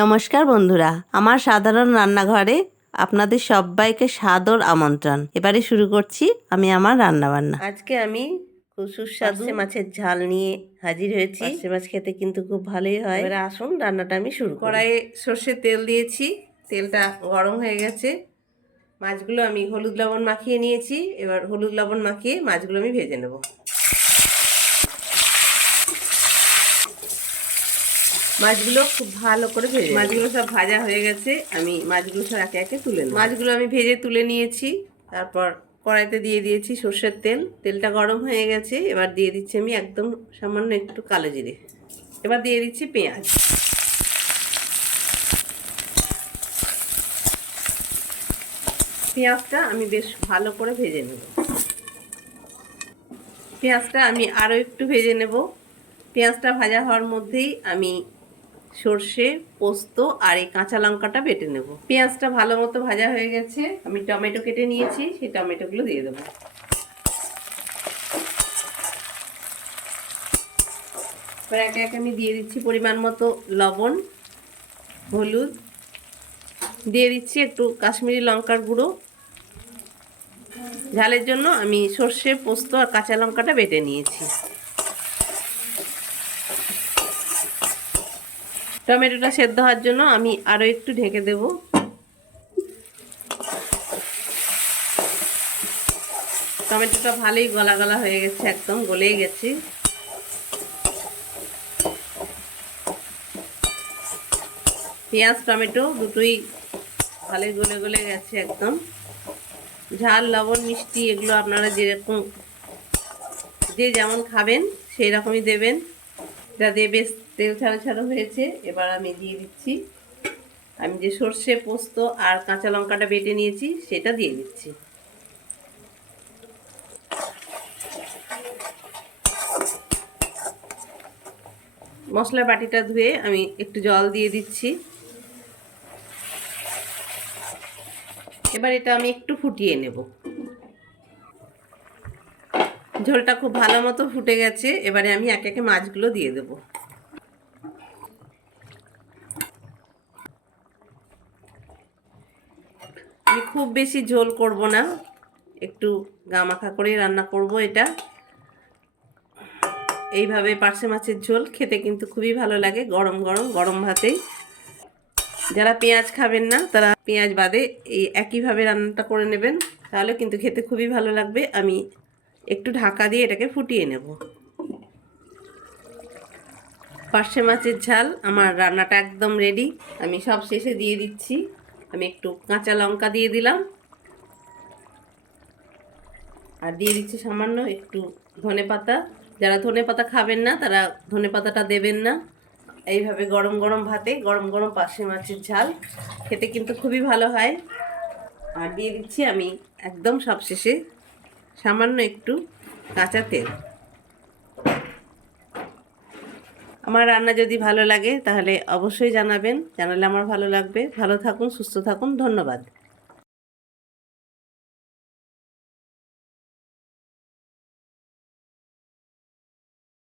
নমস্কার বন্ধুরা আমার সাধারণ রান্নাঘরে আপনাদের সবাইকে সাদর আমন্ত্রণ। এবারে শুরু করছি আমি আমার রান্না বান্না আজকে আমি খুব সুস্বাদু মাছের ঝাল নিয়ে হাজির হয়েছি। পার্শে মাছ খেতে কিন্তু খুব ভালোই হয়। এবারে আসুন রান্নাটা আমি শুরু কড়াইয়ে সর্ষের তেল দিয়েছি। তেলটা গরম হয়ে গেছে। মাছগুলো আমি হলুদ লবণ মাখিয়ে নিয়েছি। এবার হলুদ লবণ মাখিয়ে মাছগুলো আমি ভেজে নেব। মাছগুলো খুব ভালো করে ভেজে মাছগুলো সব ভাজা হয়ে গেছে আমি মাছগুলো সব একে একে তুলে মাছগুলো আমি ভেজে তুলে নিয়েছি তারপর কড়াইতে দিয়ে দিয়েছি সর্ষের তেল। তেলটা গরম হয়ে গেছে এবার দিয়ে দিচ্ছি আমি একদম সামান্য একটু কালো জিরে। এবার দিয়ে দিচ্ছি পেঁয়াজ। পেঁয়াজটা আমি বেশ ভালো করে ভেজে নেব। পেঁয়াজটা আমি আরও একটু ভেজে নেব। পেঁয়াজটা ভাজা হওয়ার মধ্যেই আমি সর্ষে, পোস্ত আর এই কাঁচা লঙ্কাটা বেটে নেব। পেঁয়াজটা ভালো মতো ভাজা হয়ে গেছে। আমি টমেটো কেটে নিয়েছি, সেই টমেটোগুলো দিয়ে দেবো। এবার একে একে আমি দিয়ে দিচ্ছি পরিমাণ মতো লবণ, হলুদ। দিয়ে দিচ্ছি একটু কাশ্মীরি লঙ্কার গুঁড়ো। ঝালের জন্য আমি সর্ষে, পোস্ত আর কাঁচা লঙ্কাটা বেটে নিয়েছি। টমেটোটা সেদ্ধ হওয়ার জন্য আমি আরও একটু ঢেকে দেব। টমেটোটা ভালোই গলা গলা হয়ে গেছে, একদম গলেই গেছে। পেঁয়াজ, টমেটো দুটোই ভালোই গলে গলে গেছে একদম। ঝাল, লবণ, মিষ্টি এগুলো আপনারা যেরকম, যে যেমন খাবেন সেই রকমই দেবেন। যা দিয়ে বেশ তেল ছাড়া ছাড়া হয়েছে। এবার আমি দিয়ে দিচ্ছি। আমি যে সর্ষে, পোস্ত আর কাঁচা লঙ্কাটা বেটে নিয়েছি, সেটা দিয়ে দিচ্ছি। মশলা বাটিটা ধুয়ে আমি একটু জল দিয়ে দিচ্ছি। এবার এটা আমি একটু ফুটিয়ে নেব। ঝোলটা খুব ভালো মতো ফুটে গেছে, এবারে আমি একে একে মাছগুলো দিয়ে দেব। আমি খুব বেশি ঝোল করব না, একটু গামাখা করে রান্না করব এটা। এইভাবে পার্শে মাছের ঝোল খেতে কিন্তু খুবই ভালো লাগে, গরম গরম গরম ভাতেই। যারা পেঁয়াজ খাবেন না, তারা পেঁয়াজ বাদে এই একইভাবে রান্নাটা করে নেবেন, তাহলে কিন্তু খেতে খুবই ভালো লাগবে। আমি একটু ঢাকা দিয়ে এটাকে ফুটিয়ে নেব। পার্শে মাছের ঝাল, আমার রান্নাটা একদম রেডি আমি সব শেষে দিয়ে দিচ্ছি। আমি একটু কাঁচা লঙ্কা দিয়ে দিলাম। আর দিয়ে দিচ্ছি সামান্য একটু ধনে পাতা। যারা ধনে পাতা খাবেন না, তারা ধনে পাতাটা দেবেন না। এইভাবে গরম গরম ভাতে গরম গরম পার্শে মাছের ঝাল খেতে কিন্তু খুবই ভালো হয়। আর দিয়ে দিচ্ছি আমি একদম সবশেষে সামান্য একটু কাঁচা তেল। আমার রান্না যদি ভালো লাগে তাহলে অবশ্যই জানাবেন, জানালে আমার ভালো লাগবে। ভালো থাকুন, সুস্থ থাকুন, ধন্যবাদ।